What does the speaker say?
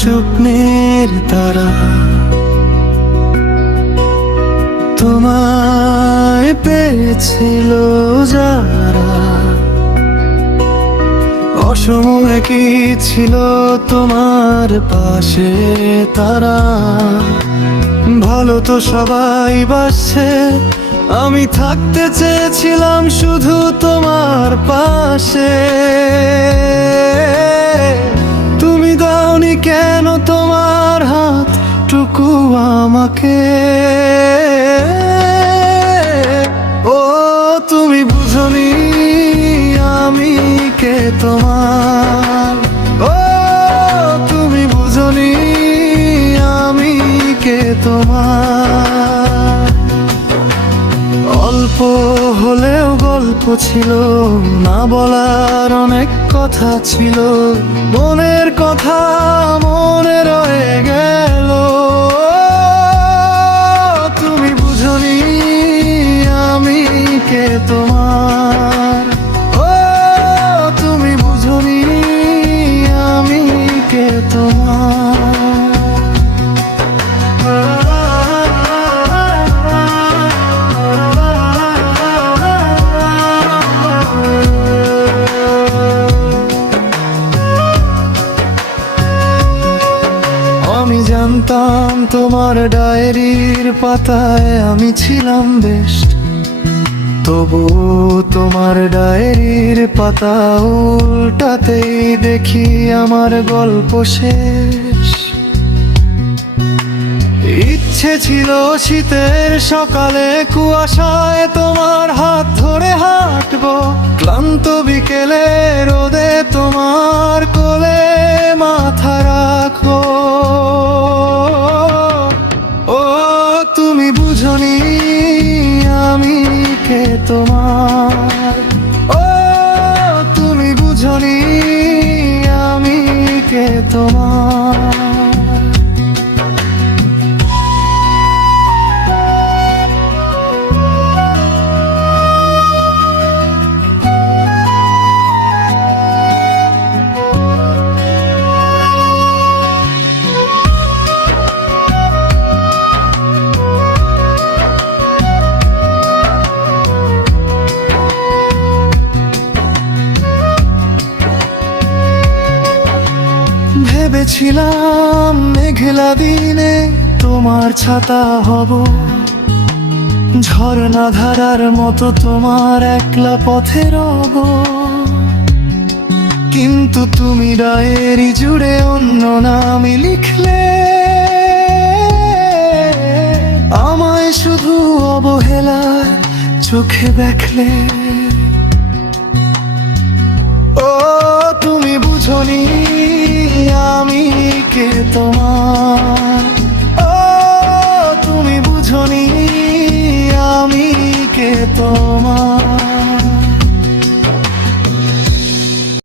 স্বপ্নের তারা তোমায় পেয়েছিল যারা, অসময়ে কি ছিল তোমার পাশে তারা। ভালো তো সবাই বাসছে, আমি থাকতে চেয়েছিলাম শুধু তোমার পাশে। তুমি দাওনি কেন তোমার হাতটুকু আমাকে। ও তুমি বুঝনি আমি কে তোমার। ও তুমি বুঝনি আমি কে তোমার। অল্প হলেও গল্প ছিল, না বলার অনেক কথা ছিল, মনের কথা মনে রয়ে গেল। তুমি বুঝনি আমি কে তোমার। ও তুমি বুঝনি আমি কে তোমার। আমি জানতাম তোমার ডায়েরির পাতায় আমি ছিলাম বেশ, তবু তোমার ডায়েরির পাতা উল্টাতেই দেখি আমার গল্প শেষ। ইচ্ছে ছিল শীতের সকালে কুয়াশায় তোমার হাত ধরে হাঁটবো, ক্লান্ত বিকেলে রোদে তোমার কোলে মাথা রাখবো। ও তুমি বুঝনি আমি কে তোমার। ও তুমি বুঝনি আমি কে তোমার। ভেবেছিলাম মেঘলা দিনে তোমার ছাতা হব, ঝর্ণা ধারার মতো তোমার একলা পথে রব। কিন্তু তুমি ডায়েরি জুড়ে অন্য নাম লিখলে, আমায় শুধু অবহেলার চোখে দেখলে। ও তুমি বুঝনি আমি কে তোমার।